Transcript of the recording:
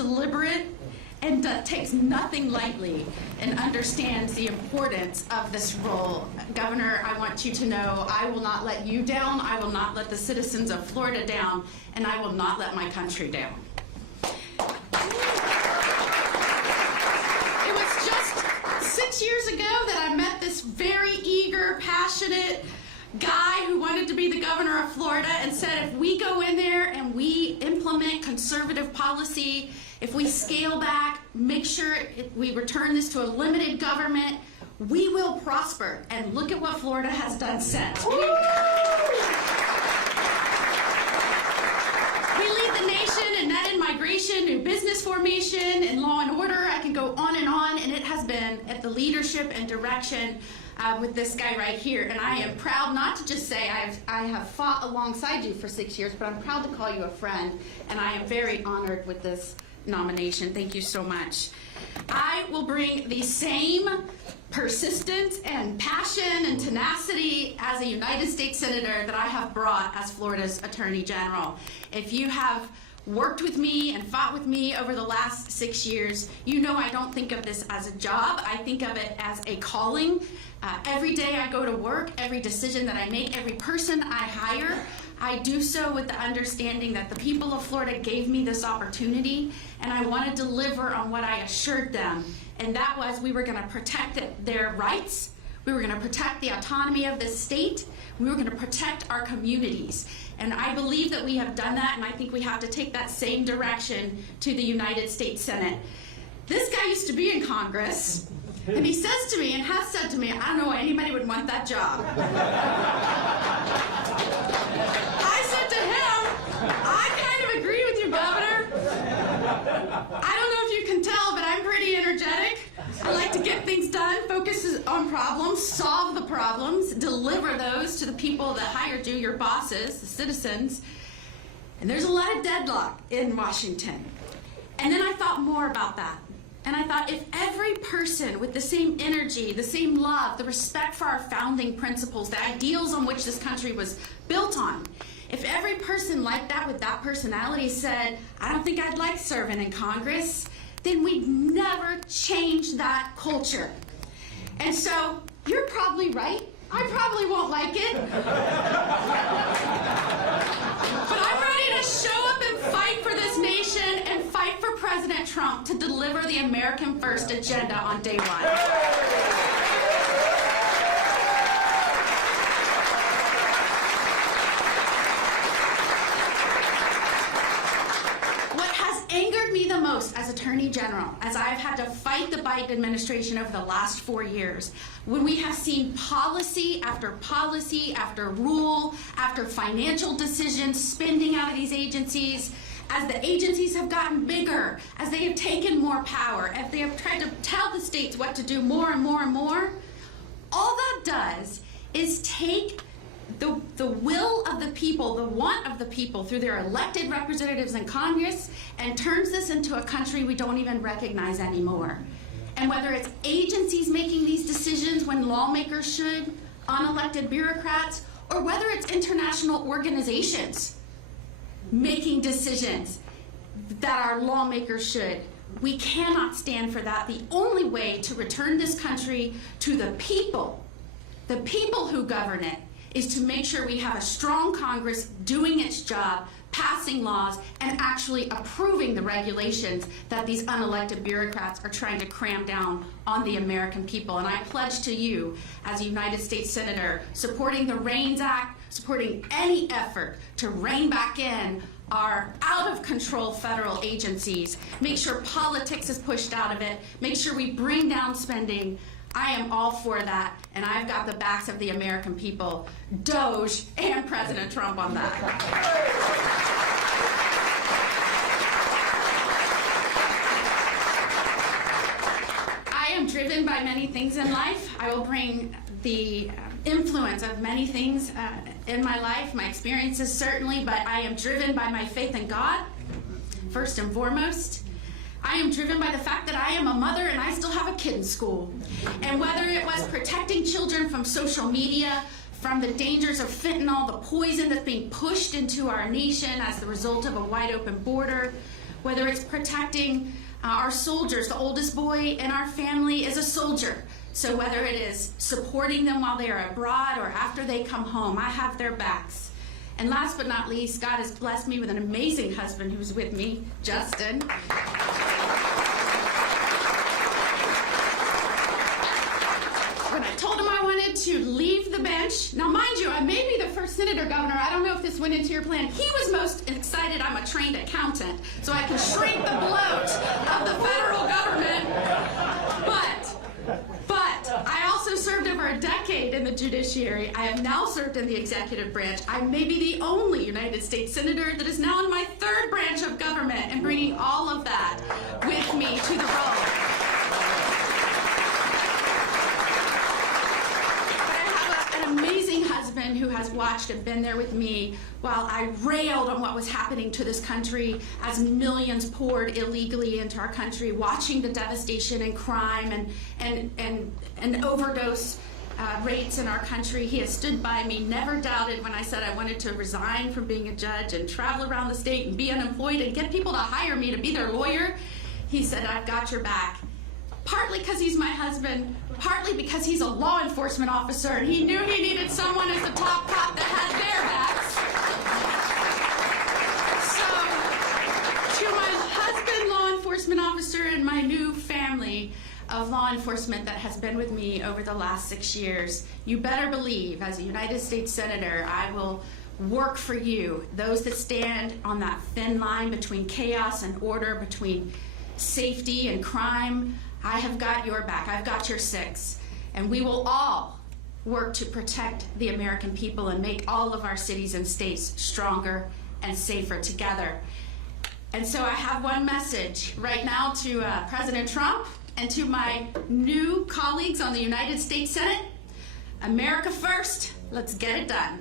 deliberate and takes nothing lightly and understands the importance of this role. Governor, I want you to know I will not let you down, I will not let the citizens of Florida down, and I will not let my country down. It was just 6 years ago that I met this very eager, passionate guy who wanted to be the governor of Florida and said, if we go in there and we implement conservative policy, if we scale back, make sure we return this to a limited government, we will prosper. And look at what Florida has done since. We lead the nation in net and migration, new business formation, and law and order. I can go on, and it has been at the leadership and direction with this guy right here. And I am proud not to just say I have fought alongside you for 6 years, but I'm proud to call you a friend, and I am very honored with this nomination. Thank you so much. I will bring the same persistence and passion and tenacity as a United States Senator that I have brought as Florida's Attorney General. If you have worked with me and fought with me over the last 6 years, you know I don't think of this as a job. I think of it as a calling. Every day I go to work, every decision that I make, every person I hire, I do so with the understanding that the people of Florida gave me this opportunity, and I want to deliver on what I assured them, and that was we were going to protect their rights, we were going to protect the autonomy of this state, we were going to protect our communities. And I believe that we have done that, and I think we have to take that same direction to the United States Senate. This guy used to be in Congress, and he says to me, and has said to me, I don't know why anybody would want that job. I said to him, I kind of agree with you, Governor. I don't know if you can tell, but I'm pretty energetic. I like to get things done, focus on problems, solve the problems, deliver those to the people that hired you, your bosses, the citizens. And there's a lot of deadlock in Washington. And then I thought more about that. And I thought, if every person with the same energy, the same love, the respect for our founding principles, the ideals on which this country was built on, if every person like that with that personality said, I don't think I'd like serving in Congress, then we'd never change that culture. And so, you're probably right. I probably won't like it. But I'm ready to show up and fight for this nation and fight for President Trump to deliver the American First agenda on day one. Angered me the most as Attorney General, as I've had to fight the Biden administration over the last 4 years, when we have seen policy after rule, after financial decisions, spending out of these agencies, as the agencies have gotten bigger, as they have taken more power, as they have tried to tell the states what to do more and more and more, all that does is take the will of the people, the want of the people through their elected representatives in Congress, and turns this into a country we don't even recognize anymore. And whether it's agencies making these decisions when lawmakers should, unelected bureaucrats, or whether it's international organizations making decisions that our lawmakers should, we cannot stand for that. The only way to return this country to the people who govern it, is to make sure we have a strong Congress doing its job, passing laws, and actually approving the regulations that these unelected bureaucrats are trying to cram down on the American people. And I pledge to you, as a United States Senator, supporting the REINS Act, supporting any effort to rein back in our out-of-control federal agencies, make sure politics is pushed out of it, make sure we bring down spending. I am all for that, and I've got the backs of the American people, DOJ, and President Trump on that. I am driven by many things in life. I will bring the influence of many things in my life, my experiences certainly, but I am driven by my faith in God, first and foremost. I am driven by the fact that I am a mother and I still have a kid in school. And whether it was protecting children from social media, from the dangers of fentanyl, the poison that's being pushed into our nation as the result of a wide open border, whether it's protecting our soldiers. The oldest boy in our family is a soldier. So whether it is supporting them while they are abroad or after they come home, I have their backs. And last but not least, God has blessed me with an amazing husband who's with me, Justin. When I told him I wanted to leave the bench, now mind you, I may be the first senator governor, I don't know if this went into your plan. He was most excited I'm a trained accountant, so I can shrink the bloat of the federal government. But I also served over a decade in the judiciary. I have now served in the executive branch. I may be the only United States senator that is now in my third branch of government and bringing all of that with me to the role. Amazing husband who has watched and been there with me while I railed on what was happening to this country as millions poured illegally into our country, watching the devastation and crime and overdose rates in our country. He has stood by me, never doubted when I said I wanted to resign from being a judge and travel around the state and be unemployed and get people to hire me to be their lawyer. He said, I've got your back. Partly because he's my husband, partly because he's a law enforcement officer and he knew he needed someone as the top cop that had their backs. So, to my husband, law enforcement officer, and my new family of law enforcement that has been with me over the last 6 years, you better believe, as a United States Senator, I will work for you, those that stand on that thin line between chaos and order, between safety and crime. I have got your back. I've got your six. And we will all work to protect the American people and make all of our cities and states stronger and safer together. And so I have one message right now to President Trump and to my new colleagues on the United States Senate. America first. Let's get it done.